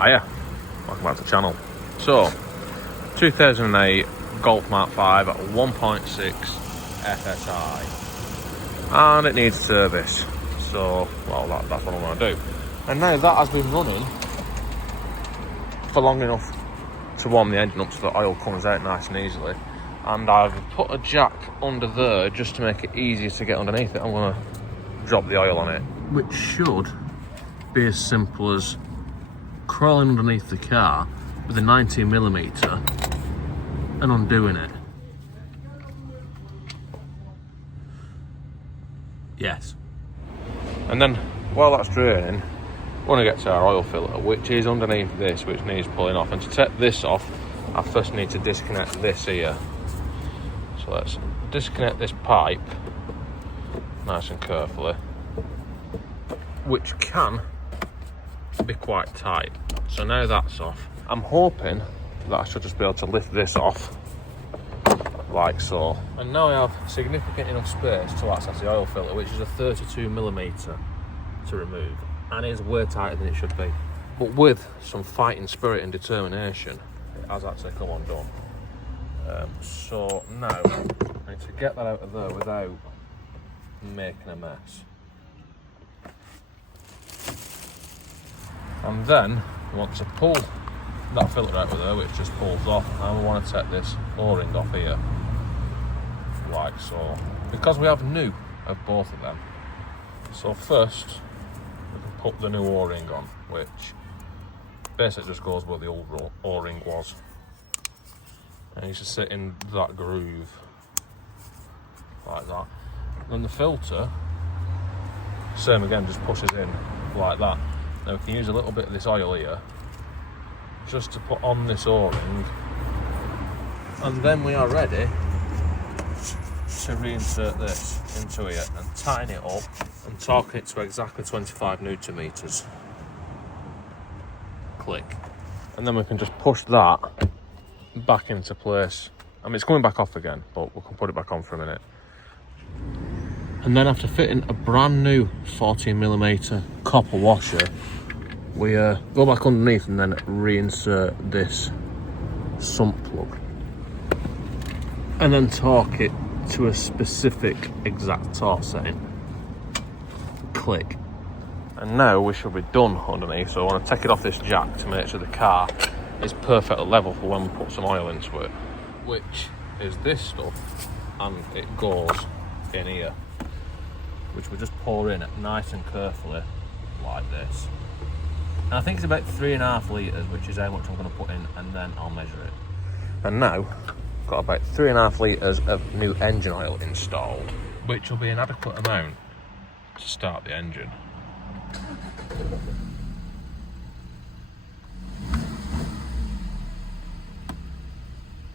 Hiya, welcome back to the channel. So, 2008 Golf Mk5 1.6 FSI, and it needs service. So, well, that's what I'm going to do. And now that has been running for long enough to warm the engine up so the oil comes out nice and easily. And I've put a jack under there just to make it easier to get underneath it. I'm going to drop the oil on it, which should be as simple as crawling underneath the car with a 19mm and undoing it. Yes. And then while that's draining, we want to get to our oil filter, which is underneath this, which needs pulling off. And to take this off, I first need to disconnect this here. So let's disconnect this pipe nice and carefully, which can be quite tight. So now that's off, I'm hoping that I should just be able to lift this off like so. And now I have significant enough space to access the oil filter, which is a 32mm to remove, and is way tighter than it should be. But with some fighting spirit and determination, it has actually come undone. So now I need to get that out of there without making a mess. And then we want to pull that filter out of there, which just pulls off, and we want to take this O-ring off here, like so, because we have new of both of them. So first we can put the new O-ring on, which basically just goes where the old O-ring was, and it should sit in that groove like that. Then the filter, same again, just pushes in like that. Now we can use a little bit of this oil here just to put on this O-ring, and then we are ready to reinsert this into here and tighten it up and torque it to exactly 25 Nm. Click. And then we can just push that back into place. I mean, it's coming back off again, but we can put it back on for a minute. And then after fitting a brand new 14mm copper washer, we go back underneath and then reinsert this sump plug, and then torque it to a specific exact torque setting. Click. And now we should be done underneath, so I want to take it off this jack to make sure the car is perfectly level for when we put some oil into it, which is this stuff, and it goes in here, which we just pour in nice and carefully like this. And I think it's about 3.5 litres, which is how much I'm going to put in, and then I'll measure it. And now, got about 3.5 litres of new engine oil installed, which will be an adequate amount to start the engine.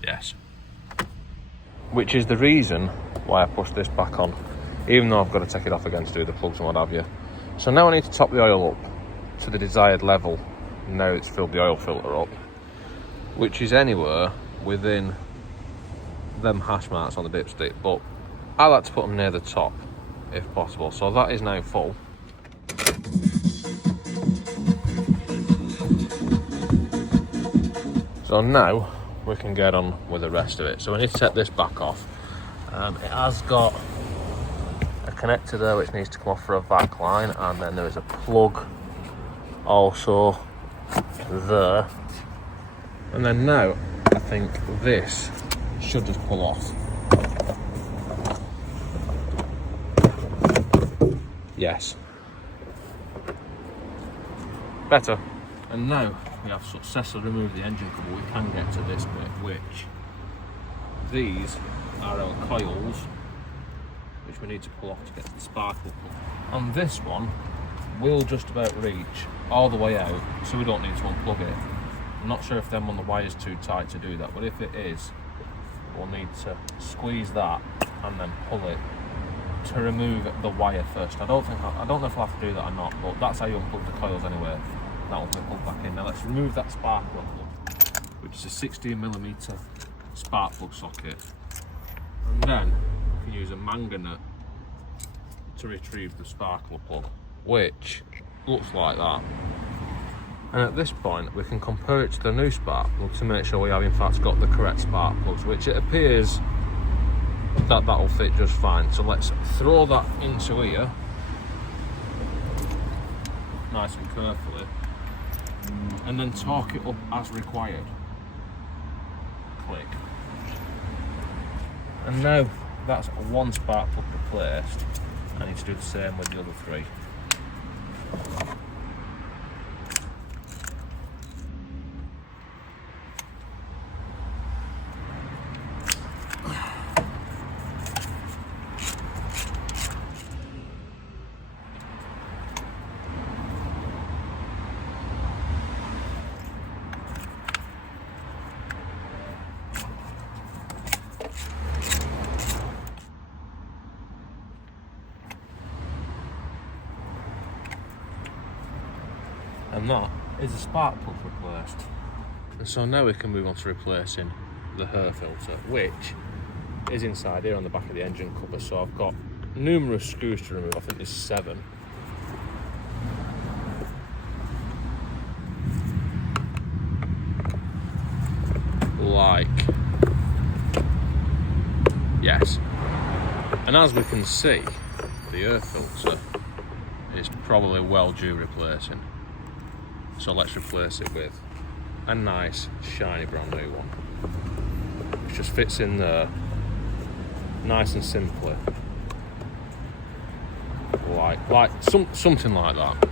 Yes. Which is the reason why I pushed this back on, even though I've got to take it off again to do the plugs and what have you. So now I need to top the oil up to the desired level. Now it's filled the oil filter up, which is anywhere within them hash marks on the dipstick, but I like to put them near the top if possible. So that is now full. So now we can get on with the rest of it. So we need to take this back off. It has got a connector there which needs to come off for a vac line, and then there is a plug also there. And then now I think this should just pull off. Yes. Better. And now we have successfully removed the engine cover, we can get to this bit, which these are our coils, which we need to pull off to get to the sparkle plug. And this one will just about reach all the way out, so we don't need to unplug it. I'm not sure if them on the wire is too tight to do that, but if it is, we'll need to squeeze that and then pull it to remove the wire first. I don't know if I'll have to do that or not, but that's how you unplug the coils anyway. That will be plugged back in. Now let's remove that spark plug, which is a 16mm spark plug socket, and then we can use a manga nut to retrieve the sparkler plug, which looks like that. And at this point we can compare it to the new spark plug to make sure we have in fact got the correct spark plugs, which it appears that that'll fit just fine. So let's throw that into here nice and carefully, and then torque it up as required. Click. And now that's one spark plug replaced, I need to do the same with the other three. And that is the spark plug replaced. And so now we can move on to replacing the air filter, which is inside here on the back of the engine cover. So I've got numerous screws to remove. I think there's 7. Like, yes. And as we can see, the air filter is probably well due replacing. So let's replace it with a nice shiny brand new one, which just fits in there nice and simply, like something like that.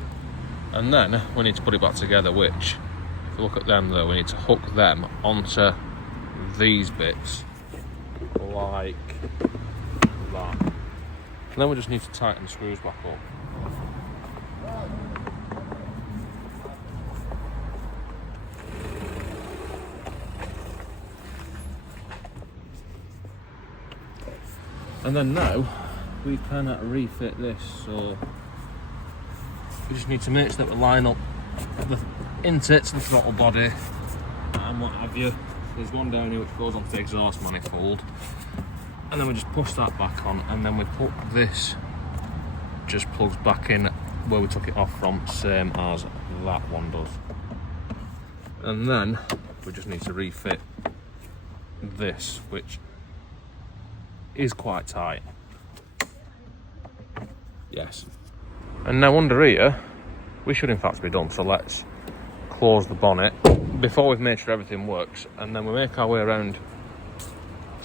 And then we need to put it back together, which if you look at them there, we need to hook them onto these bits like that, and then we just need to tighten the screws back up. And then now we can refit this, so we just need to make sure that we line up the intakes, the throttle body and what have you. There's one down here which goes onto the exhaust manifold, and then we just push that back on, and then we put this, just plugs back in where we took it off from, same as that one does. And then we just need to refit this, which is quite tight. Yes. And now under here we should in fact be done, so let's close the bonnet before we've made sure everything works, and then we make our way around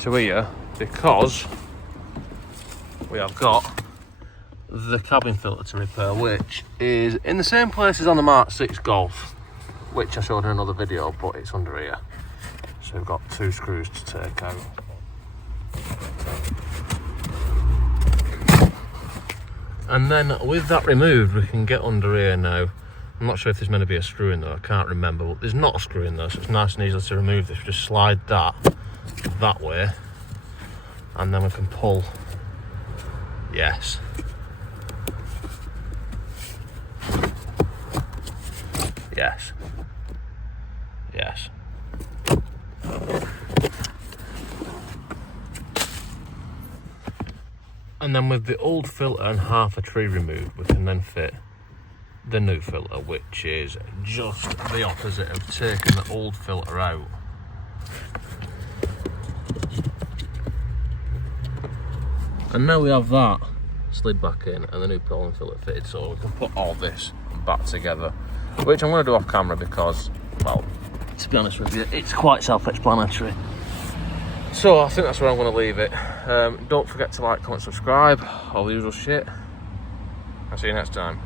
to here, because we have got the cabin filter to repair, which is in the same place as on the Mark 6 Golf, which I showed in another video, but it's under here. So we've got 2 screws to take out. And then with that removed, we can get under here now. I'm not sure if there's meant to be a screw in there, I can't remember, but there's not a screw in there, so it's nice and easy to remove this. Just slide that way, and then we can pull. Yes. Yes. Yes. And then with the old filter and half a tree removed, we can then fit the new filter, which is just the opposite of taking the old filter out. And now we have that slid back in and the new propellant filter fitted, so we can put all this back together, which I'm going to do off camera because, well, to be honest with you, it's quite self-explanatory. So I think that's where I'm going to leave it. Don't forget to like, comment, subscribe, all the usual shit. I'll see you next time.